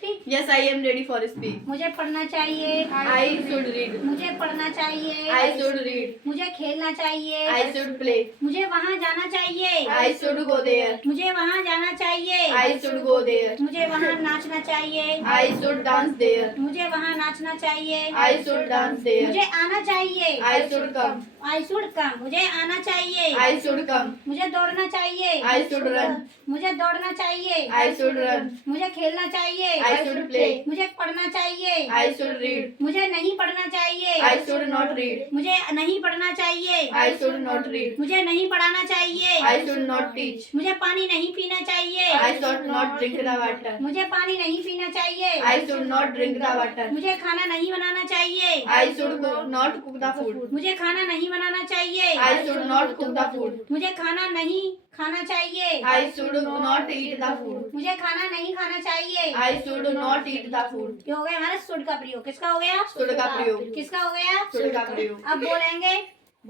speak? Yes, I am ready for speak. मुझे पढ़ना चाहिए. I should read. मुझे पढ़ना चाहिए. I should read. मुझे खेलना चाहिए. I should play. मुझे वहाँ जाना चाहिए. I should go there. मुझे वहाँ जाना चाहिए. I should go there. मुझे वहाँ नाचना चाहिए. I should dance there. मुझे वहाँ नाचना चाहिए. I should dance there. मुझे आना चाहिए. I should come. I should come. मुझे आना चाहिए. I should come. मुझे दौड़ना चाहिए. I should run. मुझे दौड़ना चाहिए. I should run. मुझे खेलना चाहिए. I should play. मुझे पढ़ना चाहिए. I should read. मुझे नहीं पढ़ना चाहिए. I should not read. मुझे नहीं पढ़ना चाहिए. I should not read. मुझे नहीं पढ़ाना चाहिए. I should not teach. मुझे पानी नहीं पीना चाहिए. I should not drink the water. मुझे पानी नहीं पीना चाहिए. I should not drink the water. मुझे खाना नहीं बनाना चाहिए. I should not cook the food. मुझे खाना नहीं बनाना चाहिए. I should not cook the food. मुझे खाना नहीं खाना चाहिए. I should not eat the food. मुझे खाना नहीं खाना चाहिए. I should not eat the food. ये हो गया हमारा शुड का प्रयोग. किसका हो गया? शुड का प्रयोग. किसका हो गया? शुड का प्रयोग. अब बोलेंगे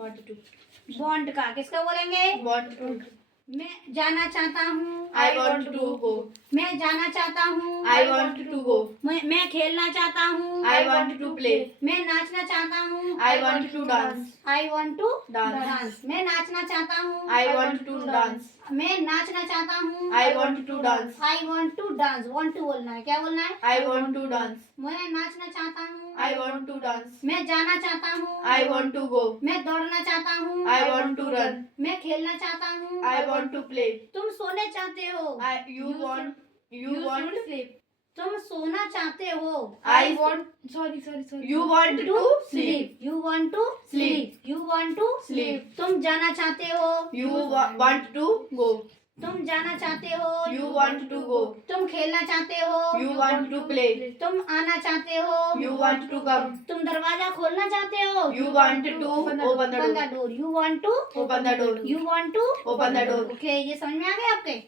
Want to. वांट का. किसका बोलेंगे? Want to. मैं जाना चाहता हूँ. I want to go. मैं जाना चाहता हूँ. I want to go. मैं खेलना चाहता हूँ. I want to play. मैं नाचना चाहता हूँ. I want to dance. I want to Dance. dance. मैं नाचना चाहता हूँ. I want to dance. मैं नाचना चाहता हूँ. I want to dance. I want to dance. Want to बोलना है. क्या बोलना है? I want to dance. मैं नाचना चाहता हूँ. I want to dance. मैं जाना चाहता हूँ. I want to go. मैं दौड़ना चाहता हूँ. I want to run. मैं खेलना चाहता हूँ. I want to play. तुम सोने चाहते हो. You want. sleep. तुम सोना चाहते हो. I want. Sorry. You want to sleep. You want to Sleep. You want to Sleep. तुम जाना चाहते हो. You want to go. तुम जाना चाहते हो. You want to go. तुम खेलना चाहते हो. You want to play. तुम आना चाहते हो. You want to come. तुम दरवाजा खोलना चाहते हो. You want to open the Open the door. door. You want to Open the door. You want to Open the door. Okay. ये समझ में आ गया आपके?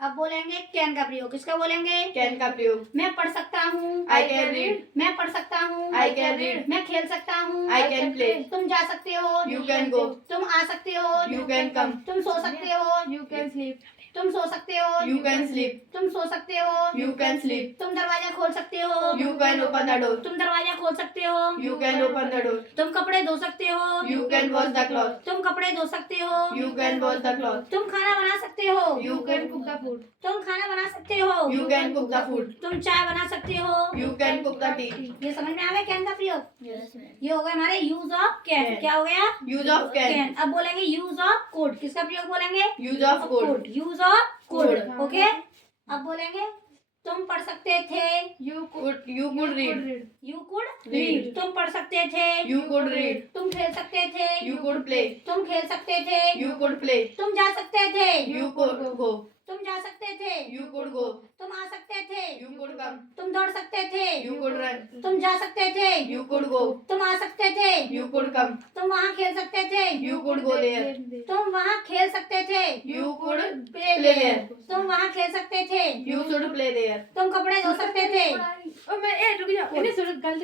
अब बोलेंगे कैन का प्रयोग. किसका बोलेंगे? Can का प्रयोग. मैं पढ़ सकता हूँ. I can read. मैं पढ़ सकता हूँ. I can read. मैं खेल सकता हूँ. I can play. तुम जा सकते हो. You can go. तुम आ सकते हो. You can come. तुम सो सकते हो. You can sleep. तुम सो सकते हो. You can sleep. तुम सो सकते हो. You can sleep. तुम दरवाजा खोल सकते हो. You can open the door. तुम दरवाजा खोल सकते हो. You can open the door. तुम कपड़े धो सकते हो. You can wash the cloth. तुम कपड़े धो सकते हो. You can wash the cloth. तुम खाना बना सकते हो. You can cook the food. तुम खाना बना सकते हो. You can cook the food. तुम चाय बना सकते हो. You can cook the tea. ये समझ में आ गया कैन का प्रयोग? Yes. ये हो गया हमारे यूज ऑफ कैन. Can. क्या हो गया? Use of can. कैन. अब बोलेंगे यूज ऑफ कोड. किसका प्रयोग बोलेंगे? Use of code. Use of code. Code. Okay. अब बोलेंगे तुम पढ़ सकते थे. You You could read. You could Read. तुम पढ़ सकते थे. You could read. तुम खेल सकते थे. You could play. तुम खेल सकते थे. You could play. तुम जा सकते थे. You could go. तुम जा सकते थे. You could go. तुम आ सकते थे. You could come. तुम दौड़ सकते थे. You could run. तुम जा सकते थे. You could go. तुम आ सकते थे. You could come. तुम वहाँ खेल सकते थे. You could go there. तुम वहाँ खेल सकते थे. You could play play there. तुम वहाँ खेल सकते थे. You should play there. तुम कपड़े धो सकते थे. रुक जा.